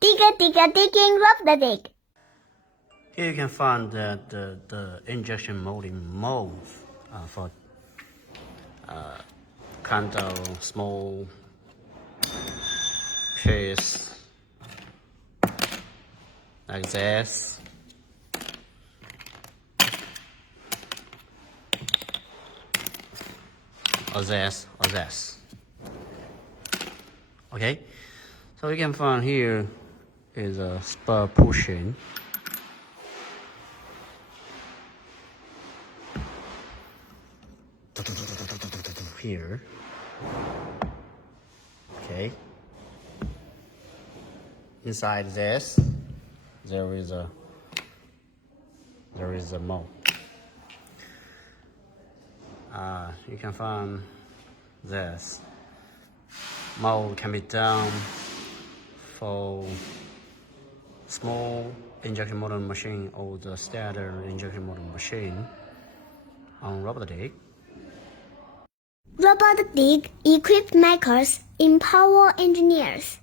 Digging RobotDigg. Here you can find the injection molding molds for kind of small piece like this. Or this, or this. Okay, so you can find here is a spur pushing. Here. Okay. Inside this, there is a mold. You can find this mold can be done for small injection molding machine or the standard injection molding machine on RobotDigg. RobotDigg equipped makers empower engineers.